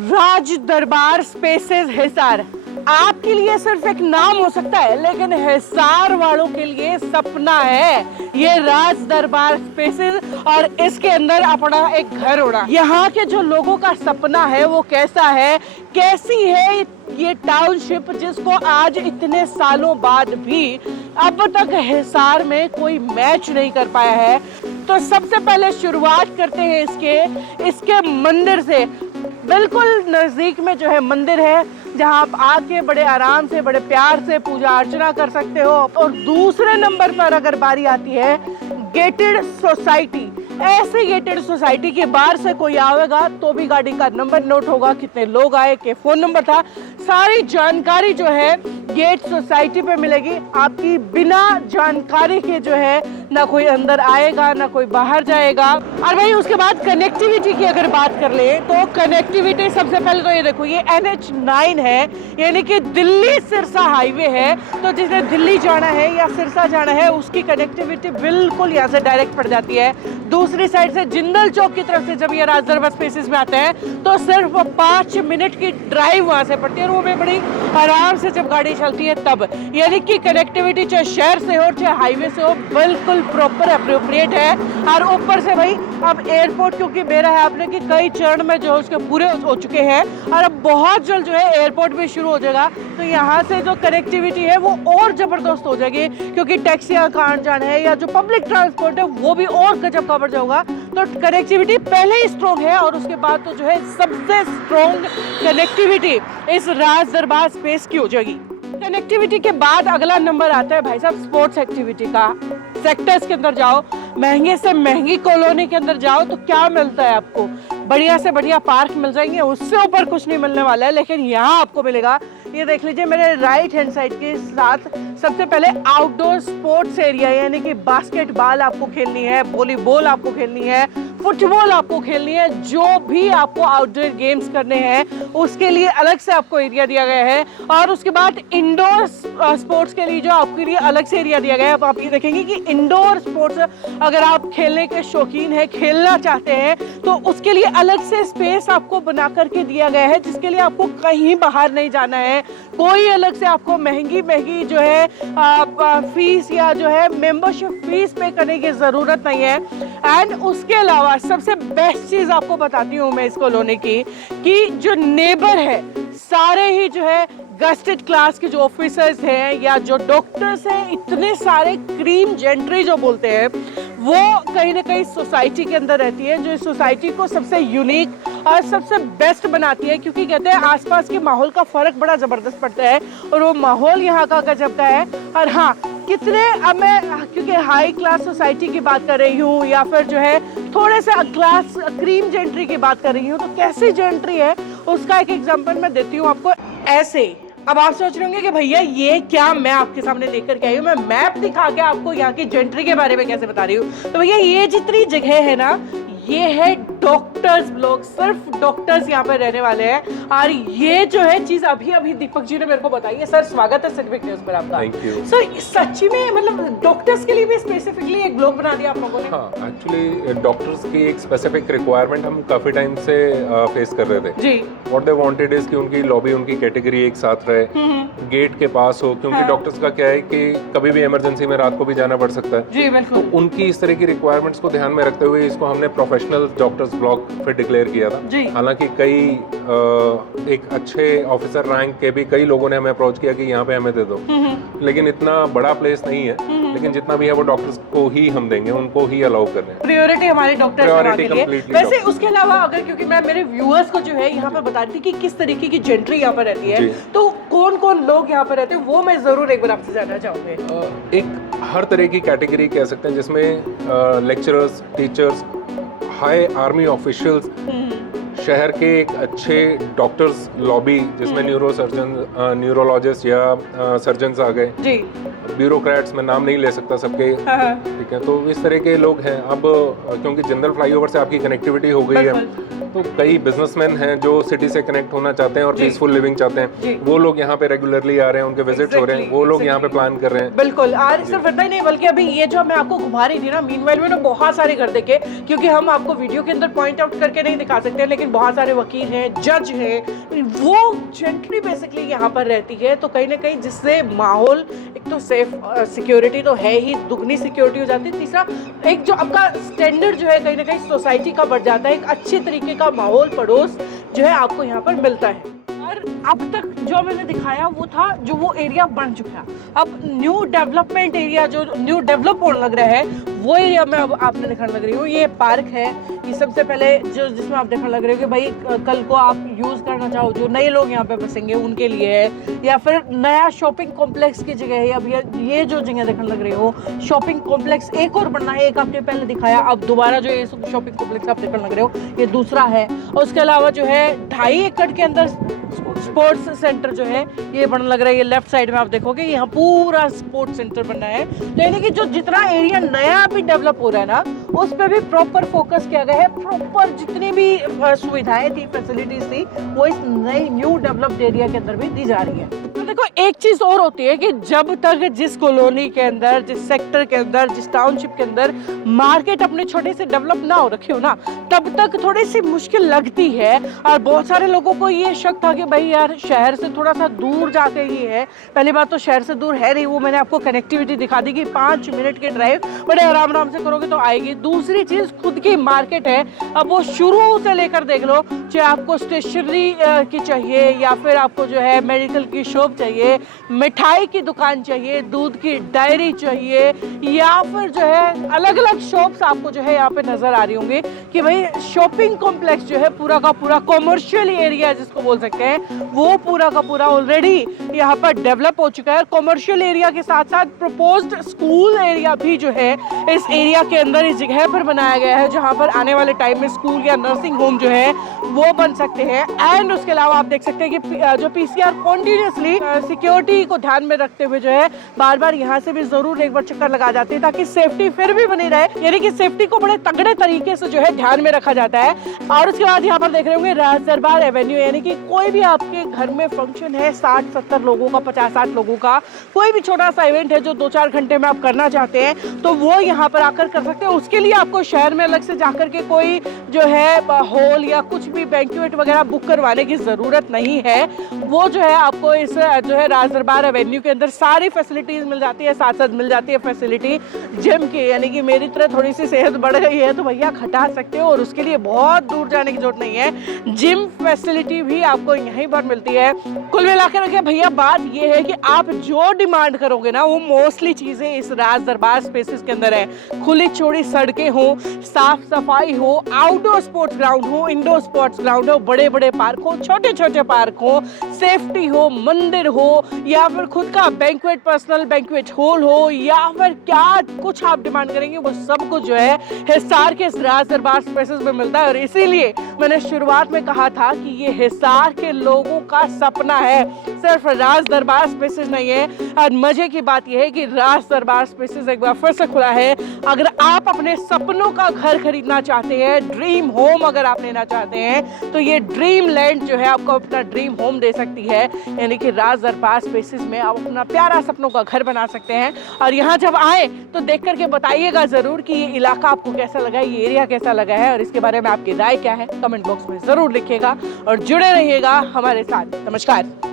राज दरबार स्पेसेस हिसार आपके लिए सिर्फ एक नाम हो सकता है, लेकिन हिसार वालों के लिए सपना है ये राज दरबार स्पेसेस, और इसके अंदर अपना एक घर होना। यहाँ के जो लोगों का सपना है वो कैसा है, कैसी है ये टाउनशिप, जिसको आज इतने सालों बाद भी अब तक हिसार में कोई मैच नहीं कर पाया है। तो सबसे पहले शुरुआत करते हैं इसके मंदिर से। बिल्कुल नजदीक में जो है मंदिर है, जहां आप आके बड़े आराम से बड़े प्यार से पूजा अर्चना कर सकते हो। और दूसरे नंबर पर अगर बारी आती है गेटेड सोसाइटी, ऐसे गेटेड सोसाइटी के बाहर से कोई आएगा तो भी गाड़ी का नंबर नोट होगा, कितने लोग आए, के फोन नंबर था, सारी जानकारी जो है गेट सोसाइटी पे मिलेगी। आपकी बिना जानकारी के जो है ना कोई अंदर आएगा ना कोई बाहर जाएगा। और भाई उसके बाद कनेक्टिविटी की अगर बात कर ले तो कनेक्टिविटी सबसे पहले तो ये देखो, ये NH9 है, यानी कि दिल्ली सिरसा हाईवे है। तो जिसे दिल्ली जाना है या सिरसा जाना है उसकी कनेक्टिविटी बिल्कुल यहाँ से डायरेक्ट पड़ जाती है। दूसरी साइड से जिंदल चौक की तरफ से जब ये राज दरबार स्पेसेस में आते हैं तो सिर्फ 5 मिनट की ड्राइव वहां से पड़ती है, और वो भी बड़ी आराम से जब गाड़ी चलती है तब। यानी कि कनेक्टिविटी चाहे शहर से हो चाहे हाईवे से हो बिल्कुल प्रॉपर अप्रोप्रिएट है। और ऊपर से भाई अब एयरपोर्ट क्योंकि मेरा है आपने कि कई चरण में जो है उसके पूरे हो चुके हैं, और अब बहुत जल्द जो है एयरपोर्ट भी शुरू हो जाएगा। तो यहाँ से जो कनेक्टिविटी है वो और जबरदस्त हो जाएगी, क्योंकि टैक्सियां का आना जाना है या जो पब्लिक ट्रांसपोर्ट है वो भी और गजब का बढ़ जाएगा। तो कनेक्टिविटी पहले ही स्ट्रॉन्ग है, और उसके बाद तो जो है सबसे स्ट्रॉन्ग कनेक्टिविटी इस राज दरबार स्पेस की हो जाएगी। कनेक्टिविटी के बाद अगला नंबर आता है भाई साहब स्पोर्ट्स एक्टिविटी का। सेक्टर्स के अंदर जाओ, महंगे से महंगी कॉलोनी के अंदर जाओ तो क्या मिलता है आपको, बढ़िया से बढ़िया पार्क मिल जाएंगे, उससे ऊपर कुछ नहीं मिलने वाला है। लेकिन यहाँ आपको मिलेगा, ये देख लीजिए मेरे राइट हैंड साइड के साथ, सबसे पहले आउटडोर स्पोर्ट्स एरिया, यानी कि बास्केटबॉल आपको खेलनी है, वॉलीबॉल आपको खेलनी है, फुटबॉल आपको खेलनी है, जो भी आपको आउटडोर गेम्स करने हैं उसके लिए अलग से आपको एरिया दिया गया है। और उसके बाद इंडोर स्पोर्ट्स के लिए जो आपके लिए अलग से एरिया दिया गया है। अब आप ये देखेंगे कि इंडोर स्पोर्ट्स अगर आप खेलने के शौकीन है, खेलना चाहते हैं, तो उसके लिए अलग से स्पेस आपको बना करके दिया गया है, जिसके लिए आपको कहीं बाहर नहीं जाना है। कोई अलग से आपको महंगी जो है फीस या जो है मेंबरशिप फीस पे करने की जरूरत नहीं है। एंड उसके अलावा सबसे बेस्ट चीज आपको बताती हूँ मैं इस कॉलोनी की, कि जो नेबर है सारे ही जो है गस्टेड क्लास के जो ऑफिसर्स हैं या जो डॉक्टर्स हैं, इतने सारे क्रीम जेंट्री जो बोलते हैं, वो कहीं ना कहीं सोसाइटी के अंदर रहती है, जो इस सोसाइटी को सबसे यूनिक और सबसे बेस्ट बनाती है। क्योंकि कहते हैं आसपास के माहौल का फर्क बड़ा जबरदस्त पड़ता है, और वो माहौल यहाँ का गजब का है। और हाँ, कितने अब मैं क्योंकि हाई क्लास सोसाइटी की बात कर रही हूँ या फिर जो है थोड़े से क्लास क्रीम जेंट्री की बात कर रही हूँ, तो कैसी जेंट्री है उसका एक एग्जांपल मैं देती हूँ आपको। ऐसे अब आप सोच रहे होंगे कि भैया ये क्या मैं आपके सामने लेकर के आई हूँ, मैं मैप दिखा के आपको यहाँ की जेंट्री के बारे में कैसे बता रही हूँ। तो भैया ये जितनी जगह है ना, ये है डॉक्टर्स ब्लॉक, सिर्फ डॉक्टर्स यहाँ पे रहने वाले हैं। और ये जो है चीज अभी अभी दीपक जी ने मेरे को बताई है। सर स्वागत है सिविक न्यूज पर आपका। Thank you sir. सच्ची में मतलब डॉक्टर्स के लिए भी स्पेसिफिकली एक ब्लॉग बना दिया आप लोगों ने? हाँ, एक्चुअली डॉक्टर्स की एक स्पेसिफिक रिक्वायरमेंट हम काफी टाइम से फेस कर रहे थे जी। व्हाट दे वांटेड इज कि उनकी लॉबी, उनकी कैटेगरी एक साथ रहे, गेट के पास हो, क्योंकि डॉक्टर्स का क्या है कि कभी भी इमरजेंसी में रात को भी जाना पड़ सकता है जी। बिल्कुल। तो उनकी इस तरह की रिक्वायरमेंट्स को ध्यान में रखते हुए इसको हमने प्रोफेशनल डॉक्टर्स ब्लॉक फिर डिक्लेयर किया था। हालांकि कई एक अच्छे ऑफिसर रैंक के भी कई लोगों ने हमें अप्रोच किया कि यहाँ पे हमें दे दो, लेकिन इतना बड़ा प्लेस नहीं है, लेकिन जितना भी है वो डॉक्टर्स को ही हम देंगे, उनको ही अलाउ कर रहे हैं। प्रायोरिटी हमारे डॉक्टर्स के लिए। वैसे उसके अलावा अगर, क्योंकि मैं मेरे व्यूअर्स को जो है यहाँ पे बता रही थी कि किस तरीके की जेंट्री यहाँ पर रहती है, तो कौन कौन लोग यहाँ पर रहते हैं वो मैं जरूर एक बार आपसे जानना चाहूंगी। एक हर तरह की कैटेगरी कह सकते हैं, जिसमें lecturers, teachers, high army officials, शहर के एक अच्छे डॉक्टर्स लॉबी जिसमें न्यूरो सर्जन, न्यूरोलॉजिस्ट या सर्जन्स आ गए जी, ब्यूरोक्रेट्स, मैं नाम नहीं ले सकता सबके, ठीक है। तो इस तरह के लोग हैं। अब क्योंकि जिंदल फ्लाईओवर से आपकी कनेक्टिविटी हो गई है, तो कई बिजनेसमैन हैं जो सिटी से कनेक्ट होना चाहते हैं और पीसफुल लिविंग चाहते हैं, वो लोग यहाँ पे रेगुलरली आ रहे हैं, उनके विजिट्स हो रहे हैं, वो लोग यहाँ पे प्लान कर रहे हैं। बिल्कुल। और सिर्फ इतना ही नहीं, बल्कि अभी ये जो मैं आपको घुमा रही थी ना, मीनवाइल में बहुत सारे घर देखे, क्योंकि हम आपको वीडियो के अंदर पॉइंट आउट करके नहीं दिखा सकते, लेकिन बहुत सारे वकील हैं, जज हैं, वो जेंटली बेसिकली यहाँ पर रहती है। तो कहीं ना कहीं जिससे माहौल, एक तो सेफ सिक्योरिटी तो है ही, दुगनी सिक्योरिटी हो जाती है, तीसरा एक जो आपका स्टैंडर्ड जो है कहीं ना कहीं सोसाइटी का बढ़ जाता है, एक अच्छे तरीके का माहौल पड़ोस जो है आपको यहाँ पर मिलता है। और अब तक जो मैंने दिखाया वो था जो वो एरिया बन चुका है। अब न्यू डेवलपमेंट एरिया जो न्यू डेवलप होने लग रहा है वो एरिया में अब आपने दिखाने लग रही हूँ। ये पार्क है, ये सबसे पहले जो जिसमें आप देखने लग रहे हो कि भाई कल को आप यूज़ करना चाहो, जो नए लोग यहाँ पे बसेंगे उनके लिए है, या फिर नया शॉपिंग कॉम्प्लेक्स की जगह है। अब ये जो जगह देखने लग रही हो शॉपिंग कॉम्प्लेक्स एक और बनना है, एक आपने पहले दिखाया, अब दोबारा जो ये शॉपिंग कॉम्प्लेक्स आप देखने लग रहे हो ये दूसरा है। और उसके अलावा जो है 2.5 एकड़ के अंदर स्पोर्ट्स सेंटर जो है ये बनने लग रहा है। ये लेफ्ट साइड में आप देखोगे यहाँ पूरा स्पोर्ट्स सेंटर बनना है। तो यानी कि जो जितना एरिया नया भी डेवलप हो रहा है ना उस पर भी प्रॉपर फोकस किया गया है। प्रॉपर जितनी भी सुविधाएं थी, फैसिलिटीज थी, वो इस नई न्यू डेवलप्ड एरिया के अंदर भी दी जा रही है। तो देखो एक चीज और होती है कि जब तक जिस कॉलोनी के अंदर, जिस सेक्टर के अंदर, जिस टाउनशिप के अंदर मार्केट अपने छोटे से डेवलप ना हो रखी हो ना, तब तक थोड़ी सी मुश्किल लगती है। और बहुत सारे लोगों को ये शक था कि भाई यार शहर से थोड़ा सा दूर जाके ही है। पहली बात तो शहर से दूर है नहीं, वो मैंने आपको कनेक्टिविटी दिखा दी कि 5 मिनट के ड्राइव बड़े आराम आराम से करोगे तो आएगी। दूसरी चीज खुद की मार्केट है। अब वो शुरू से लेकर देख लो, चाहे आपको स्टेशनरी की चाहिए या फिर आपको जो है मेडिकल की शॉप चाहिए, मिठाई की दुकान चाहिए, दूध की डायरी चाहिए, या फिर जो है अलग अलग शॉप्स आपको जो है यहाँ पे नजर आ रही होंगी कि भाई शॉपिंग कॉम्प्लेक्स जो है पूरा का पूरा कॉमर्शियल एरिया जिसको बोल सकते हैं वो पूरा का पूरा ऑलरेडी यहाँ पर डेवलप हो चुका है। कॉमर्शियल एरिया के साथ साथ प्रपोज्ड स्कूल एरिया भी जो है इस एरिया के अंदर इस जगह पर बनाया गया है, जहाँ पर आने वाले टाइम में स्कूल या नर्सिंग होम जो है वो बन सकते हैं। एंड उसके अलावा आप देख सकते हैं कि जो पीसीआर कॉन्टिन्यूसली सिक्योरिटी को ध्यान में रखते हुए जो है बार बार यहाँ से भी जरूर एक बार चक्कर लगा जाते हैं ताकि सेफ्टी फिर भी बनी रहे। यानी कि सेफ्टी को बड़े तगड़े तरीके से जो है ध्यान में रखा जाता है। और उसके बाद यहाँ पर देख रहे होंगे राज दरबार एवेन्यू, यानी कि कोई भी आपके घर में फंक्शन है 60-70 लोगों का, 50-60 लोगों का, कोई भी छोटा सा इवेंट है जो 2-4 घंटे में आप करना चाहते हैं तो वो यहाँ पर आकर कर सकते हैं। उसके लिए आपको शहर में अलग से जाकर के कोई जो है हॉल या कुछ भी बैंक्वेट वगैरह बुक करवाने की जरूरत नहीं है। वो जो है आपको इस जो है राज दरबार एवेन्यू के अंदर सारी फैसिलिटीज मिल जाती है। साथ साथ मिल जाती है फैसिलिटी जिम की, यानी कि मेरी तरह थोड़ी सी सेहत बढ़ गई है तो भैया घटा सकते हो और उसके लिए बहुत दूर जाने की जरूरत नहीं है। जिम फैसिलिटी भी आपको यहीं पर मिलती है। कुल मिलाकर रखिए भैया बात ये है कि आप जो डिमांड करोगे ना वो मोस्टली चीजें इस राज दरबार स्पेसेस के अंदर है। खुली चौड़ी सड़कें हो, साफ सफाई हो, आउटडोर स्पोर्ट्स ग्राउंड हो, इंडोर स्पोर्ट्स ग्राउंड हो, बड़े बड़े पार्क हो, छोटे छोटे पार्क हो, सेफ्टी हो, मंदिर हो, या फिर खुद का बैंक्वेट, पर्सनल बैंक्वेट हॉल हो, या फिर क्या कुछ आप डिमांड करेंगे वो सब कुछ जो है हिसार के इस राज दरबार स्पेसेस में मिलता है। और इसीलिए मैंने शुरुआत में कहा था कि ये हिसार के लोगों का सपना है, सिर्फ राज दरबार स्पेसेस नहीं है। और मजे की बात यह है कि राज दरबार स्पेसेस एक बार फिर से खुला है। अगर आप अपने सपनों का घर खरीदना चाहते हैं, ड्रीम होम अगर आप लेना चाहते हैं, तो ये ड्रीम लैंड जो है आपको अपना ड्रीम होम दे सकती है। यानी कि राज दरबार स्पेसेस में आप अपना प्यारा सपनों का घर बना सकते हैं। और यहाँ जब आए तो देख करके बताइएगा जरूर कि ये इलाका आपको कैसा लगा, ये एरिया कैसा लगा है, और इसके बारे में आपकी राय क्या है कमेंट बॉक्स में जरूर लिखिएगा और जुड़े रहिएगा हमारे साथ। नमस्कार।